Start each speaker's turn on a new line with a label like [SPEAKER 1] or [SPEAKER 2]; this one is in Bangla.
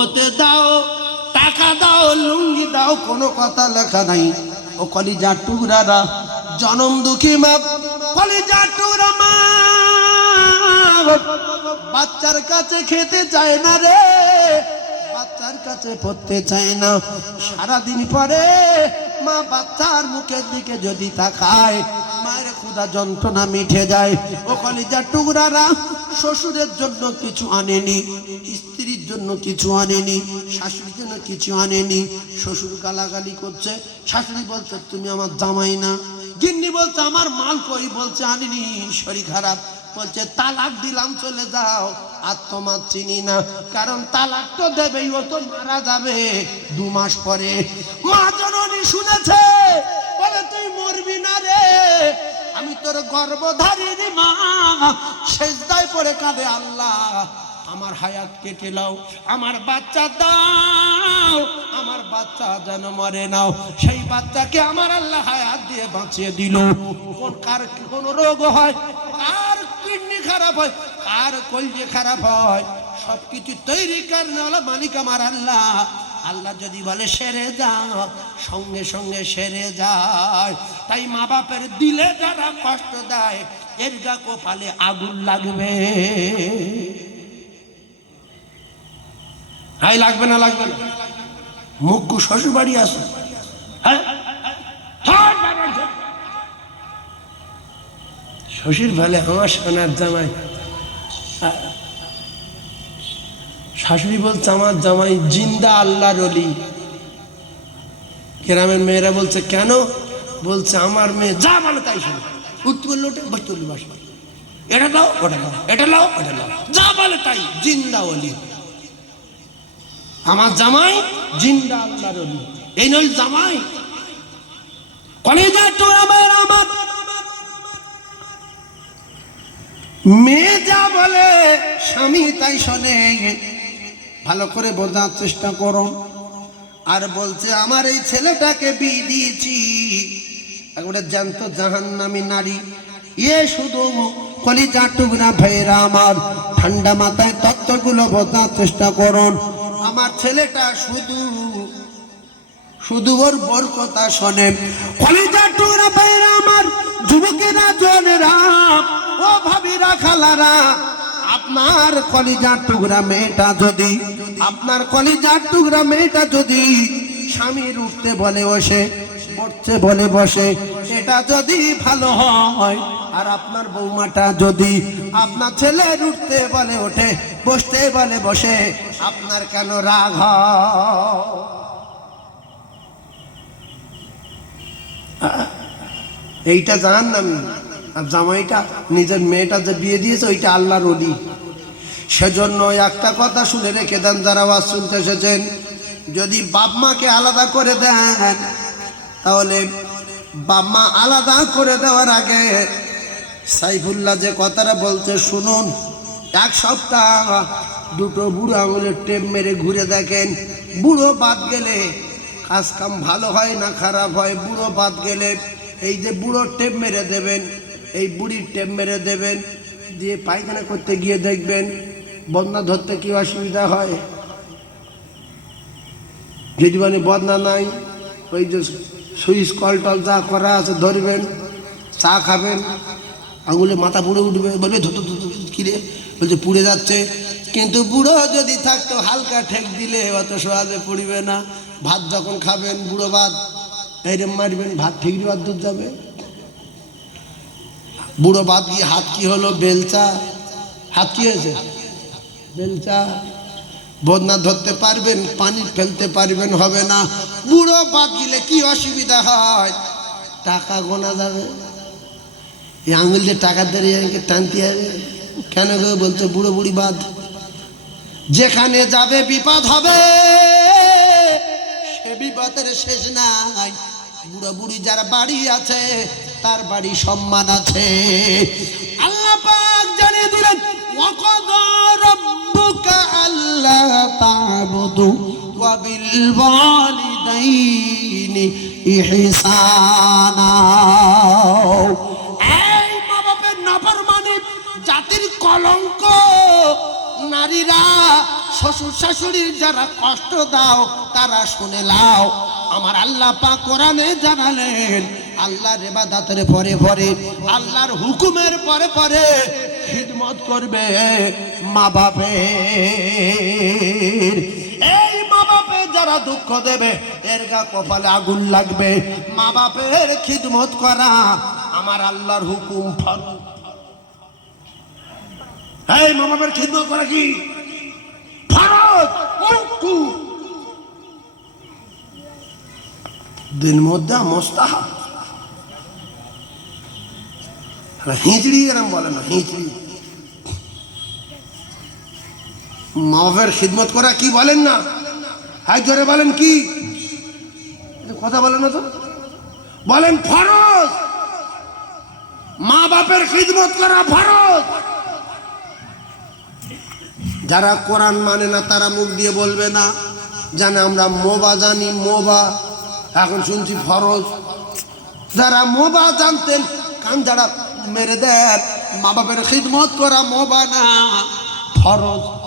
[SPEAKER 1] ওতে দাও, টাকা দাও, লুঙ্গি দাও, কোনো কথা লেখা নাই। ও কলিজা টুকরারা, জনম দুঃখী মা কলিজা টুকরা মা। বাচ্চার কাছে খেতে চায় না রে, বাচ্চার কাছে পড়তে চায় না। সারাদিন পরে মা বাচ্চার মুখের দিকে যদি তাকায়, মায়ের ক্ষুদা যন্ত্রণা মিঠে যায়। ও কলিজার টুকরারা, শ্বশুরের জন্য কিছু আনেনি স্ত্রীর জন্য কিছু আনেনি, শাশুড়ির জন্য কিছু আনেনি, শ্বশুর গালাগালি করছে। শাশুড়ি বলছে, তুমি আমার জামাই না। গিন্নি বলছে, আমার মাল কই? বলছে, আনিনি, শরীর খারাপ। বলছে, তালাক দিলাম, চলে যাও। আর তোমার চিনি না, কারণ তালাক তো দেবেই, ও তো মারা যাবে দু মাস পরে। মা জননী শুনেছে, বলে, তুই মরবি না রে। আমি তোর গর্ভধারিণী মা। শেষদায় পড়ে কাঁদে আল্লাহ। আমার হায়াত কেটে নাও আমার বাচ্চা দাও, আমার বাচ্চা যেন মরে নাও। সেই বাচ্চাকে আমার আল্লাহ হায়াত দিয়ে বাঁচিয়ে দিল। কোন কার কোন রোগ হয়, কার কিডনি খারাপ হয়, কার কলজে খারাপ হয়, সবকিছু তৈরি কারণে মালিক আমার আল্লাহ। আল্লাহ যদি বলে, সেরে যাও, সঙ্গে সঙ্গে সেরে যায় তাই মা বাপের দিলে যারা কষ্ট দেয়, এর গা কপালে আগুন লাগবে। হাই লাগবে না লাগবে? না মুখ্য শ্বশুর বাড়ি আসো হ্যাঁ। শ্বশুর আমার সোনার জামাই। শাশুড়ি বলছে, আমার জামাই জিন্দা আল্লাহর অলি গ্রামের মেয়েরা বলছে, কেন? বলছে, আমার মেয়ে যা বলে তাই শুনে। ওঠে বসতে বললে এটা দাও, ওটা দাও। এটা লাও ওটা লাও যা বলে তাই, জিন্দা অলি আমার জামাই জিন্দা জামাই। কলেজা আমার মেয়ে যা বলে স্বামী তাই শোনে। ভালো করে বোঝার চেষ্টা করো আর বলছে, আমার এই ছেলেটাকে বিয়ে দিয়েছি। একবারে জ্যান্ত জাহান্নামী নারী। ইয়ে শুধু কলিজা টুকরা ভাইয়েরা আমার ঠান্ডা মাথায় তত্ত্বগুলো বোঝার চেষ্টা করুন। আমার ছেলেটা শুধু শুধু ওর বর কথা শোনে। টুকরা আমার যুবকেরা জনেরা, ও ভাবিরা খালারা, আপনার কলিজার টুকরা মেয়েটা যদি, আপনার কলিজার টুকরা মেয়েটা যদি স্বামীর উঠতে বলে বসে, পড়তে বলে বসে এটা যদি ভালো হয় আর আপনার বৌমাটা যদি আপনার ছেলের উঠতে বলে ওঠে, বসতে বলে বসে, আপনার কেন রাগ এইটা জানান না আর জামাইটা, নিজের মেয়েটা যে বিয়ে দিয়েছে, ওইটা আল্লাহর অলি সেজন্য একটা কথা শুনে রেখে দেন, যারা আওয়াজ শুনতে এসেছেন, যদি বাপ মাকে আলাদা করে দেন, তাহলে বাপ মা আলাদা করে দেওয়ার আগে সাইফুল্লাহ যে কথাটা বলতে শুনুন। এক সপ্তাহ দুটো বুড়ো আঙুলের টেপ মেরে ঘুরে দেখেন, বুড়ো বাদ গেলে কাজ কাম ভালো হয় না খারাপ হয়? বুড়ো বাদ গেলে এই যে বুড়ো টেপ মেরে দেবেন, এই বুড়ির টেপ মেরে দেবেন, দিয়ে পায়খানা করতে গিয়ে দেখবেন বন্যা ধরতে কি অসুবিধা হয়? যদি মানে বদনা নাই, ওই যে সুইচ কল টল যা করা আছে ধরবেন, চা খাবেন আঙুলে মাথা পুড়ে উঠবে, বলবে, ধুতো ধুতো কিরে? বলছে, পুড়ে যাচ্ছে। কিন্তু বুড়ো যদি থাকতো, হালকা ঠেক দিলে অত সহজে পুড়বে না। ভাত যখন খাবেন, বুড়ো ভাত এইরম মারবেন, ভাত ঠিক ভাত দুধ যাবে। বুড়ো ভাত কি, হাত কি হলো? বেলচা। হাত কি হয়েছে? বেলচা। বদনা ধরতে পারবেন, পানি ফেলতে পারবেন, হবে না। বুড়ো বাদ গেলে কি অসুবিধা হয়? টাকা গোনা যাবে। এই আঙুল দিয়ে টাকা দিয়ে টানতে হবে। কেন গো বলছে, বুড়ো বুড়ি বাদ যেখানে যাবে বিপদ হবে, সে বিপদের শেষ নাই। বুড়ো বুড়ি যার বাড়ি আছে, তার বাড়ি সম্মান আছে। আল্লাহ পাক জানিয়ে দিলেন, ওয়াকাদা রাব্বুকা আল্লা তা'বুদু ওয়া বিল ওয়ালিদাইনি ইহসানা। নারীরা, শ্বশুর শাশুড়ির যারা কষ্ট দাও, তারা শুনে লাও আমার আল্লাহ পা কোরআনে জানালেন, আল্লাহর ইবাদতের পরে পরে, আল্লাহর হুকুমের পরে পরে খিদমত করবে মা বাপের এই মা বাপে যারা দুঃখ দেবে, এর গা কপালে আগুন লাগবে। মা বাপের খিদমত করা আমার আল্লাহর হুকুম ফারুক এই মা বাপের খিদমত করা কি? ফরজ মুকু দিন মধ্যে হিঁচড়ি এরম বলে না, হিঁচড়ি। মা খিদমত করা কি বলেন না? হাই ধরে বলেন কি? কথা বলেন না তো। বলেন ফরজ মা বাপের খিদমত করা ফরজ যারা কোরআন মানে না, তারা মুখ দিয়ে বলবে না। জানে আমরা মোবা জানি, মোবা। এখন শুনছি ফরজ। যারা মোবা জানতেন, কান যারা মেরে দেয় মা বাপের খিদমত করা মোবা না। ফরজ।